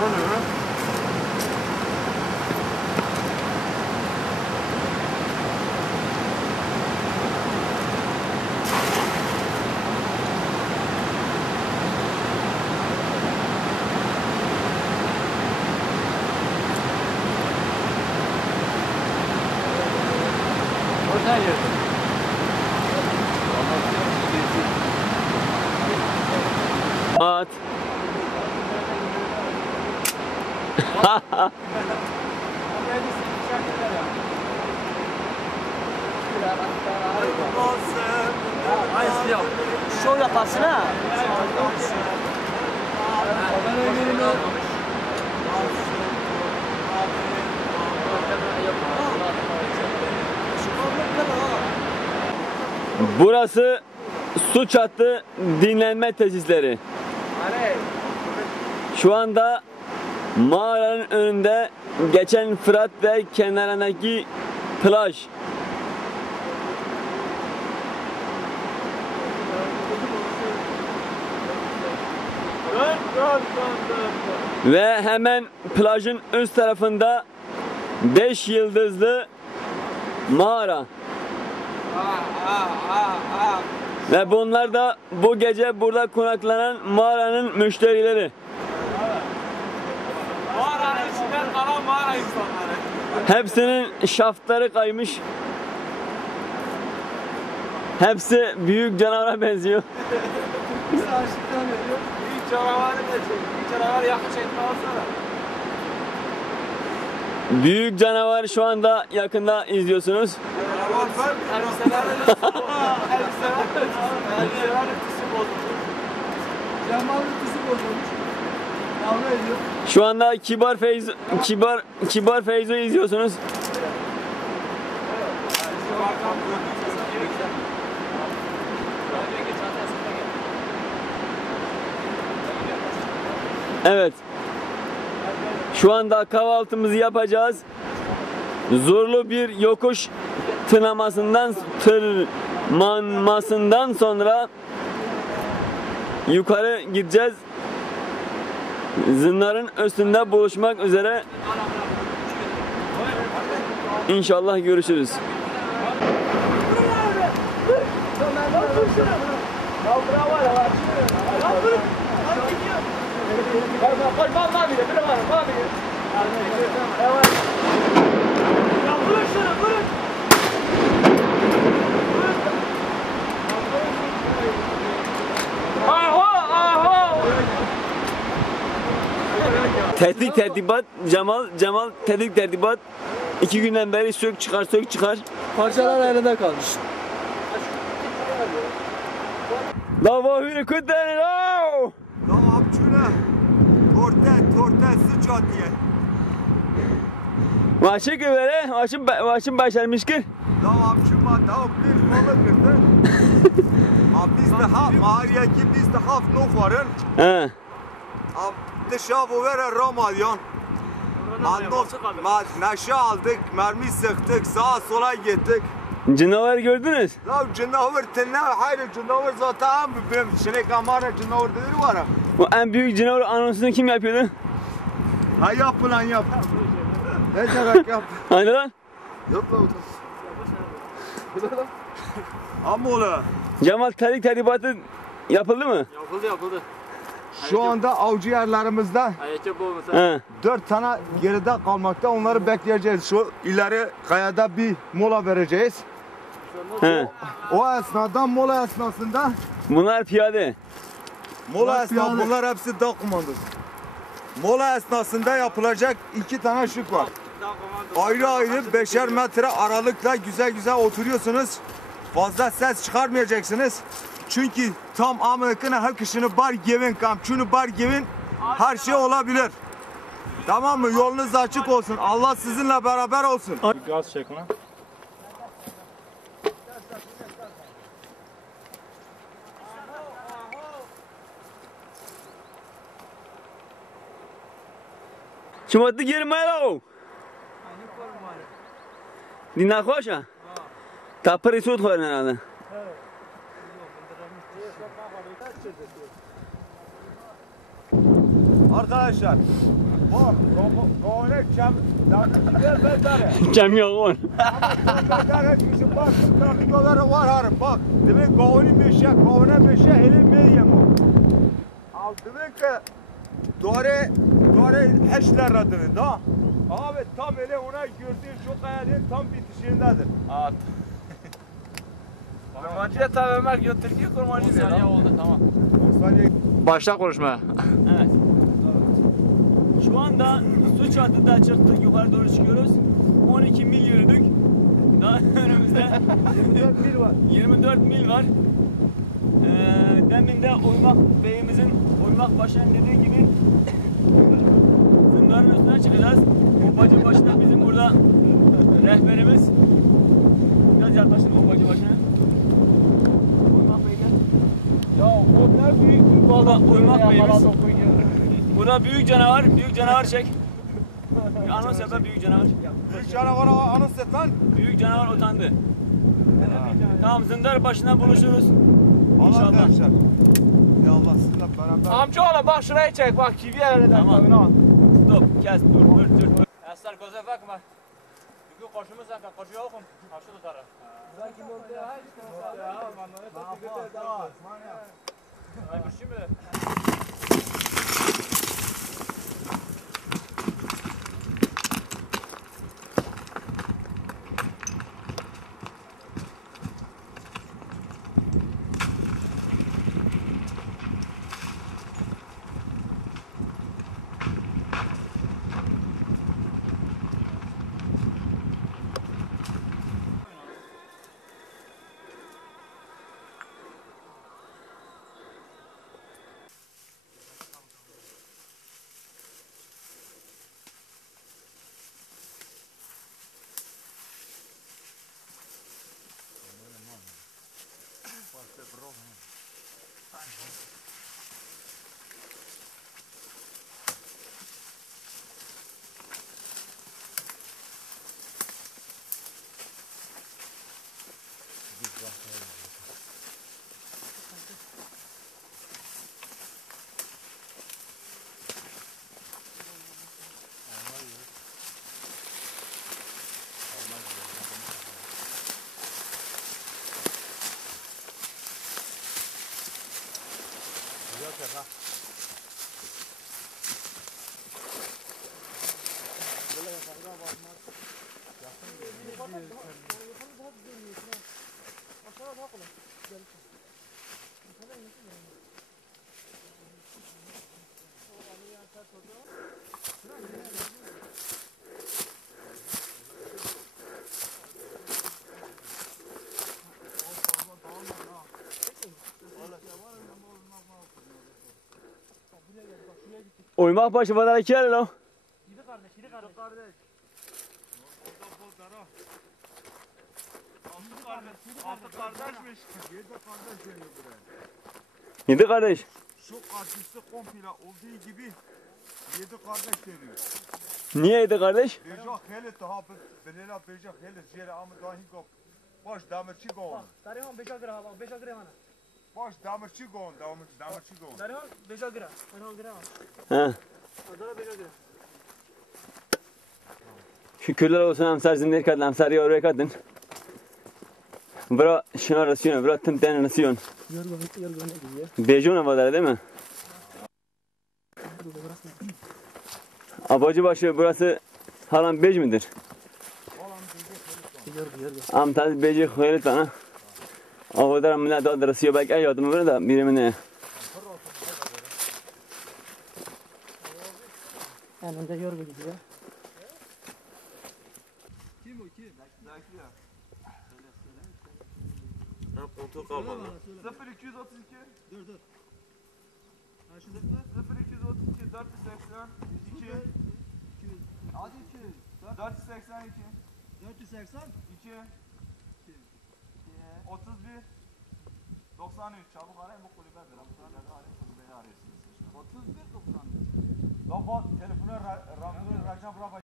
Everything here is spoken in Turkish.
có nữa Thank you. Şov yaparsın ha. Burası su çatı dinlenme tesisleri. Şu anda mağaranın önünde geçen Fırat ve kenarındaki plaj. Ve hemen plajın üst tarafında 5 yıldızlı mağara. Ve bunlar da bu gece burada konaklanan mağaranın müşterileri. Mağaranın içinden kalan mağara insanları. Hepsinin şaftları kaymış. Hepsi büyük canavara benziyor. Büyük canavarı da çek. Büyük canavar yakı çekme alsana. Büyük canavar şu anda yakında izliyorsunuz. Elbiseler de Elbiseler de Elbiseler de tüsü bozulmuş. Cemal'ın tüsü bozulmuş. Kavga ediyor. Şu anda Kibar Feyzo Kibar Kibar Feyzo izliyorsunuz. Evet. Şu anda kahvaltımızı yapacağız. Zorlu bir yokuş tırnamasından tırmanmasından sonra yukarı gideceğiz. Zinların üstünde buluşmak üzere. İnşallah görüşürüz. Tehdit tertibat Cemal Cemal tehdit tertibat iki günden beri sök çıkar sök çıkar. Parçalar elinde kalmış. La vahürü kudden la. Diye. Vaşı güvere, vaşın vaşın başarmış ki. Tamam çüma, tamam bir balık kırdı. Ha biz de ha, mağaraya ki biz de haf nok varın. He. Ha dışa bu vere Ramadyan. Mandok, ma, neşe aldık, mermi sıktık, sağa sola gittik. Canavar gördünüz. Ya canavar tenne, hayır canavar zaten benim şimdi kamera canavar dedi var. Bu en büyük canavar anonsunu kim yapıyordu? Ha yap lan yap. Ne demek yap. Hadi lan. Yap lan. Ama ola. Cemal tehdit tertibatı yapıldı mı? Yapıldı yapıldı. Şu anda avcı yerlerimizde dört tane geride kalmakta. Onları bekleyeceğiz. Şu ileri kayada bir mola vereceğiz. He. O esnada mola esnasında Bunlar piyade. mola esnasında bunlar hepsi dağ komandosu. Mola esnasında yapılacak iki tane şık var. Ayrı ayrı beşer metre aralıkla güzel güzel oturuyorsunuz. Fazla ses çıkarmayacaksınız. Çünkü tam Amerika'nın her kışını bar gevin kampçunu bar gevin her şey olabilir. Tamam mı? Yolunuz açık olsun. Allah sizinle beraber olsun. Gaz çek. شما دیگه مرو دی نخواشه تپری سود خورن herhalde. Arkadaşlar Bak, kavune çam, davranışlar bedare. Cem yok on. Ama çam bedare kişi bak, takikoları var harım. Bak, demek kavuni meşe, kavune meşe hele meyem o. Al demek ki, doğru, doğru heşler radını da. Abi tam hele ona gördüğün şu kayanın tam bitişiğindedir. At. Kurmancıya tabi Ömer götürüyor kurmancı diyor. saniye oldu tamam. O saniye Başla konuşmaya. Evet. Şu anda su çatıda çıktık yukarı doğru çıkıyoruz. 12 mil yürüdük. Daha önümüzde 24 mil var. 24 mil var. Ee, demin de Uymak Bey'imizin Uymak Başkan'ın dediği gibi zındarın üstüne çıkacağız. O bacı başına bizim burada rehberimiz. Biraz yaklaşın o bacı başına. Uymak Bey gel. Ya o ne büyük bir Valla Uymak Bey'imiz. balık Burada büyük canavar, büyük canavar çek. Bir anons yap büyük canavar. Üç canavara anons et lan. Büyük canavar utandı. Tamam zındar başına buluşuruz. Allah İnşallah. arkadaşlar. Ya Allah sizinle beraber. Amcaoğlu bak şurayı çek bak kivi yerine Tamam. tamam. Stop, kes, dur, dur, dur. dur. Aslan göze bakma. Çünkü koşumuz zaten koşu yokum. Karşı tutarım. Ay bir şey mi? Huh? Uymak başı bana iki yer lan. Altı kardeşmiş. Yedi kardeş geliyor buraya. Yedi kardeş. Şu karşısı komple olduğu gibi yedi kardeş geliyor. Niye yedi kardeş? Bejak hele daha belela bejak hele jere ama dahi gop. Baş damirçi gon. Darihan 5 gram bak 5 gram ana. Baş damirçi gon. Damir damirçi gon. Darihan 5 gram. Darihan gram. Ha. Adana 5 gram. Şükürler olsun amsar zindir kadın amsar yavruya kadın. Bro şuna rasyon, bro tım tane rasyon. Yorgun yorgun ne diyor? Bejuna vadar değil mi? Abacı başı burası halan bej midir? Yorgun. Amtaz beji koyuyor bana. Avadar amına da rasyon belki ay adımı böyle da birimine. Yani de yorgun diyor. Koltuğu kalmadı. 0232 Dur dur. 0232 482 Hadi 200 482 480 2 31 93 çabuk arayın bu kulübe ver. Bu kulübe arayın kulübeyi arıyorsunuz. 31 93 Bak bak telefona Ramazan Recep Rab'a